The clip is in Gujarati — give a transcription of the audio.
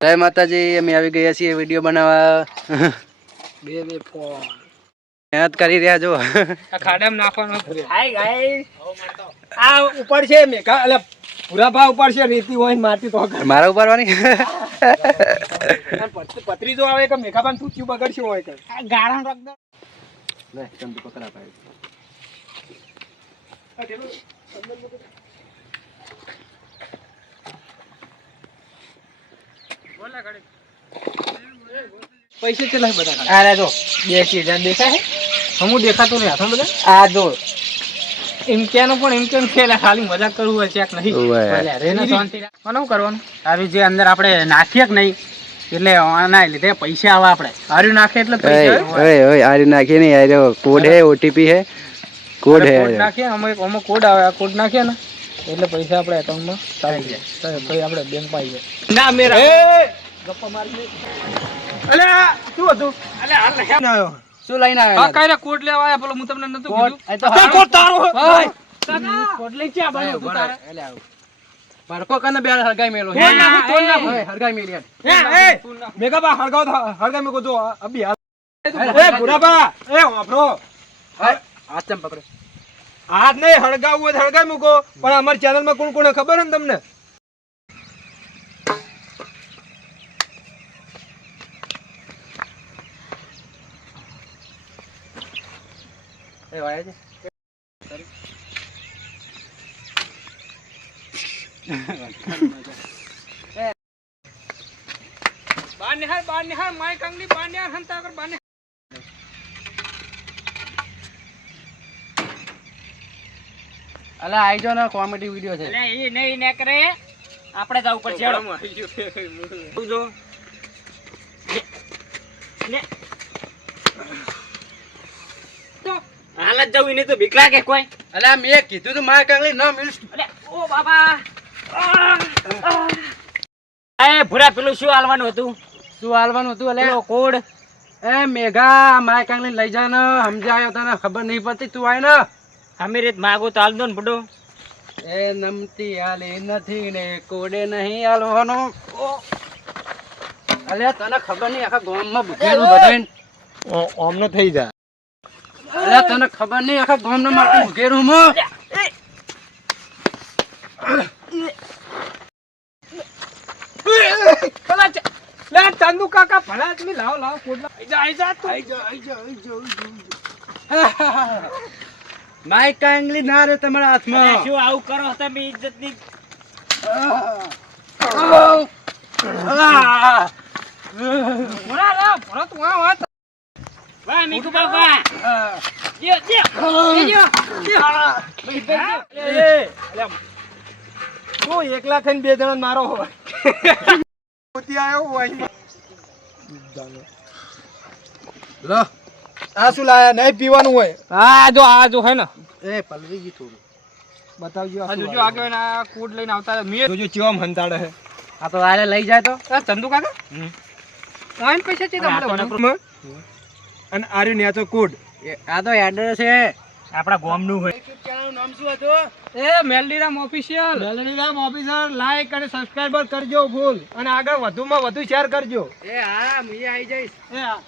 જય માતાજી, અમે આવી ગયા છીએ વિડીયો બનાવવા. મહેનત કરી રહ્યા છો. આ ખાડામાં નાખવાનો હાય ગાઈસ. આ ઉપર છે મેકા એટલે પૂરા ભાવ ઉપર છે રેતી હોય ને માટી તો મારા ઉપાડવાની પતરી જો આવે કે મેકા પણ તૂટ્યું બગડશે હોય કે ગાળણ રાખ દો લે ચંદુ પકડા ભાઈ. પૈસે ચલાય બધા. અરે જો 2000 દેખાય છે હમું દેખાતું નહીં હાથમાં બધા. આ જો એમ કેનો પણ એમ કેમ ખેલે ખાલી મજાક કરવું હોય ચેક નહીં. રેને શાંતિ શું કરવાનું આવી જે અંદર આપણે નાખીએ કે નહીં એટલે આના લીધે પૈસા આવે આપણે હાર્યું નાખે એટલે પૈસા ઓય ઓય આરી નાખી નહીં આ જો કોડ હે ઓટીપી હે કોડ હે કોડ નાખીએ અમે કોડ આવે આ કોડ નાખીએ ને એટલે પૈસા આપણે એકાઉન્ટમાં ચાલી જાય પછી આપણે બેંક પાઈ જાય ના મેરા ગપ્પા મારી અલે શું હતું અલે હાલ કેમ આવ્યો શું લઈને આ આવ્યા? કાયરા કોડ લેવા આયા પેલો હું તમને નતું કીધું આ તો કોડ તારો ભાઈ કોડ લઈ ક્યાં બાનો તું તારે એટલે આવ મારકો કને બે હરગાઈ મેલો હે ના કોડ ના ઓય હરગાઈ મેલી એ મેગા બા હરગાવ મેકો જો અભી હાલ એ પૂરા બા એ વાપરો હાથ ચમ પકડો. હાથ નહીં હળગાવું હોય હળગાવી મૂકો પણ અમારી ચેનલમાં કોણ કોને ખબર ને તમને એ વાય છે બાર નિહાર માય કંગલી બાર નિહાર હંતા કર બાર અલા આઈ જો ને કોમેડી વિડિયો છે. અલે એ નહીં ને કરે આપણે જવું પડશે હેડો જો ને તો હાલ જ જવું નહીં તો બીક લાગે કોઈ. અલા મેં કીધું તો માર કાંગલી ન મિલ. અલે ઓ બાબા એ ભૂરા પેલું શું હાલવાનું હતું શું હાલવાનું હતું? અલે પેલો કોડ એ મેઘા માર કાંગલી લઈ જા ને સમજાયો તને ખબર નહીં પડતી તું આય ને અમે રીત માગો તો હાલ દો ને બડો. એ નમતી હાલે નથી ને કોડે નહીં હાલવાનો. અલે તને ખબર નહીં આખા ગામમાં ભૂખેલું બધાને. ઓમનો થઈ જાય અલે તને ખબર નહીં આખા ગામમાં મારું ભૂખેલું મો. લે ચંદુ કાકા ભલા તમે લાવો લાવો કોડ આઈ જા તું માય કાંગલી ના રે તમારા અલે હાથમાં. શું આવું કરો તમે ઇજ્જતની ભલા લા ભલા તું આ વાત વાહ મીકુ બાબા યો તું એકલા થઈને બે જણા મારો હોય મોતી આવ્યો હોય લો આ શું લાયા નહીં પીવાનું હોય આ જો હે ને એ પલવીજી થોડું બતાવજો આ જોજો આગળ આ કોડ લઈને આવતા મે જોજો ચેવા હંતાડે હે આ તો આલે લઈ જાય તો ચંદુ કાકા આઈન પૈસા છે તમને અને આર્યુ નેચો કોડ આ તો એડ્રેસ છે આપણા ગામનું હોય. યુટ્યુબ ચેનલ નામ શું હતું? એ મેલડીરામ ઓફિશિયલ લાઈક અને સબસ્ક્રાઇબર કરજો ભૂલ અને આગળ વધુમાં વધુ શેર કરજો એ હા હું આવી જઈશ. એ હા